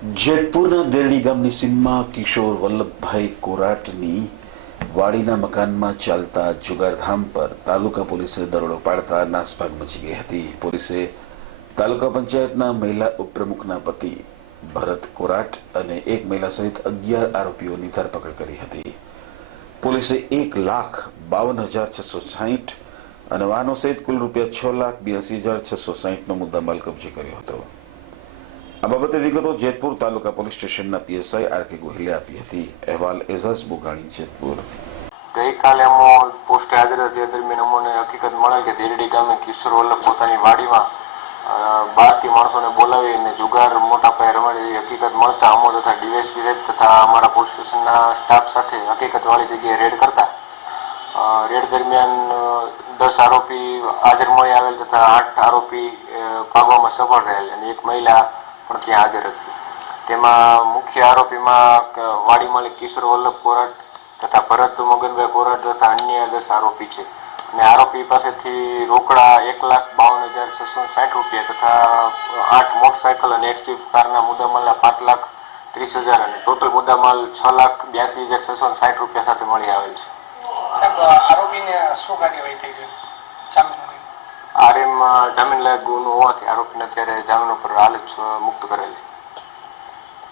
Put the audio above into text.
જેતપુરના દેરડી ગામની સીમમાં કિશોર વલ્લભભાઈ કોરાટની વાડીના મકાનમાં ચાલતા જુગારધામ પર તાલુકા પોલીસે દરોડો પાડતા નાસભાગ મચી ગઈ હતી. પોલીસે તાલુકા પંચાયતના મહિલા ઉપપ્રમુખના પતિ ભરત કોરાટ અને એક મહિલા સહિત અગિયાર આરોપીઓની ધરપકડ કરી હતી. પોલીસે એક લાખ બાવન હજાર છસો સાહીઠ અને વાહનો સહિત કુલ રૂપિયા છ લાખ બ્યાસી હજાર છસો સાહીઠનો મુદ્દામાલ કબજે કર્યો હતો. આ બાબતે વિગતો જેતપુર તાલુકા પોલીસ સ્ટેશનના પીએસઆઈ આર કે ગોહિલે આપી હતી. અહેવાલ એઝાઝ બોગાણી, જેતપુર. ગઈકાલે અમો પોસ્ટે હાજર હતી. દરમિયાન અમોને હકીકત મળેલ કે ધીરડી ગામે કિશોર વલ્લભ પોતાની વાડીમાં બહારથી માણસોને બોલાવી અને જુગાર મોટા પાયે રમાડી હકીકત મળતા અમો તથા ડીવાયસપી સાહેબ તથા અમારા પોલીસ સ્ટેશનના સ્ટાફ સાથે હકીકતવાળી જગ્યાએ રેડ કરતા. રેડ દરમિયાન દસ આરોપી હાજર મળી આવેલ તથા આઠ આરોપી ભાગવામાં સફળ રહેલ અને એક મહિલા પણ ત્યાં હાજર હતી. તેમાં મુખ્ય આરોપીમાં વાડી માલિક કિશોર વલ્લભ કોરાટ તથા ભરત મગનભાઈ કોરાટ તથા અન્ય દસ આરોપી છે. અને આરોપી પાસેથી રોકડા એક લાખ બાવન હજાર છસો સાઠ રૂપિયા તથા આઠ મોટરસાયકલ અને એક્સટીવ કારના મુદ્દામાલના પાંચ લાખ ત્રીસ હજાર અને ટોટલ મુદ્દામાલ છ લાખ બ્યાસી હજાર છસો સાઠ રૂપિયા સાથે મળી આવેલ છે. સાહેબ આરોપીને શું કાર્યવાહી થઈ છે? આરએમ જામીન લાયક ગુનો હોવાથી આરોપીને અત્યારે જામીન ઉપર હાલ જ મુક્ત કરેલ